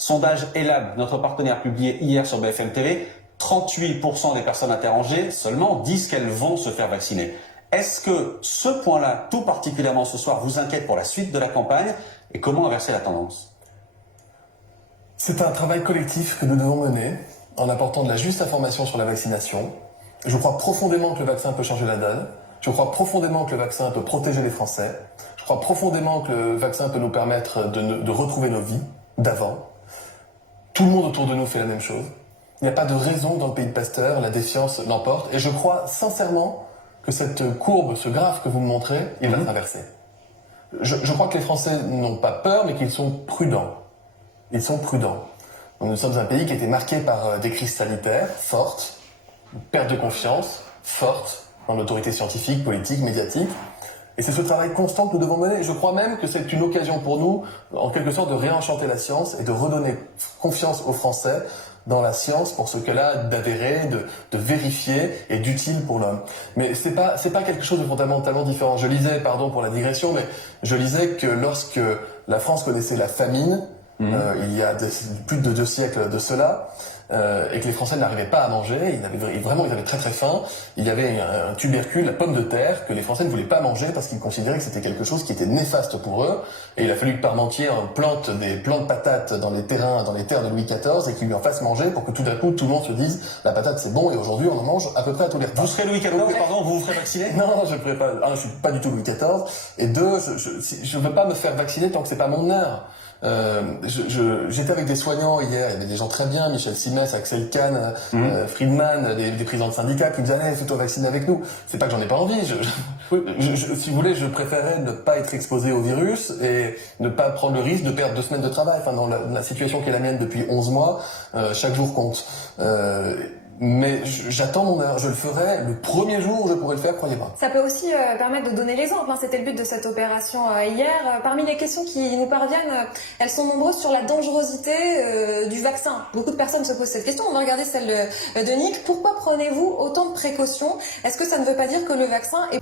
Sondage Elab, notre partenaire, publié hier sur BFM TV, 38% des personnes interrogées seulement disent qu'elles vont se faire vacciner. Est-ce que ce point-là, tout particulièrement ce soir, vous inquiète pour la suite de la campagne et comment inverser la tendance? C'est un travail collectif que nous devons mener en apportant de la juste information sur la vaccination. Je crois profondément que le vaccin peut changer la donne. Je crois profondément que le vaccin peut protéger les Français. Je crois profondément que le vaccin peut nous permettre de retrouver nos vies d'avant. Tout le monde autour de nous fait la même chose. Il n'y a pas de raison dans le pays de Pasteur, la défiance l'emporte. Et je crois sincèrement que cette courbe, ce graphe que vous me montrez, il va traverser. Je crois que les Français n'ont pas peur, mais qu'ils sont prudents. Ils sont prudents. Nous sommes un pays qui a été marqué par des crises sanitaires fortes, une perte de confiance forte dans l'autorité scientifique, politique, médiatique. Et c'est ce travail constant que nous devons mener. Et je crois même que c'est une occasion pour nous, en quelque sorte, de réenchanter la science et de redonner confiance aux Français dans la science pour ce qu'elle a d'avéré, de vérifié et d'utile pour l'homme. Mais c'est pas quelque chose de fondamentalement différent. Je lisais, pardon pour la digression, mais je lisais que lorsque la France connaissait la famine, il y a plus de 2 siècles de cela, et que les Français n'arrivaient pas à manger, ils avaient très très faim, il y avait un tubercule, la pomme de terre, que les Français ne voulaient pas manger parce qu'ils considéraient que c'était quelque chose qui était néfaste pour eux, et il a fallu que Parmentier plante des plants de patates dans les terres de Louis XIV et qu'il lui en fasse manger pour que tout d'un coup tout le monde se dise la patate c'est bon et aujourd'hui on en mange à peu près à tous les repas. Vous serez Louis XIV, pardon, vous vous ferez vacciner? Non, je ne ferai pas, je suis pas du tout Louis XIV, et deux, je veux pas me faire vacciner tant que c'est pas mon heure. J'étais avec des soignants hier, il y avait des gens très bien, Michel Simès, Axel Kahn, Friedman, des présidents de syndicats qui me disaient allez, fais-toi vacciner avec nous. C'est pas que j'en ai pas envie, si vous voulez, je préférais ne pas être exposé au virus et ne pas prendre le risque de perdre 2 semaines de travail. Enfin, dans la situation qui est la mienne depuis 11 mois, chaque jour compte. Mais j'attends mon heure, je le ferai le premier jour où je pourrai le faire, croyez-moi. Ça peut aussi permettre de donner l'exemple, hein. C'était le but de cette opération hier. Parmi les questions qui nous parviennent, elles sont nombreuses sur la dangerosité du vaccin. Beaucoup de personnes se posent cette question, on va regarder celle de Nick. Pourquoi prenez-vous autant de précautions? Est-ce que ça ne veut pas dire que le vaccin est...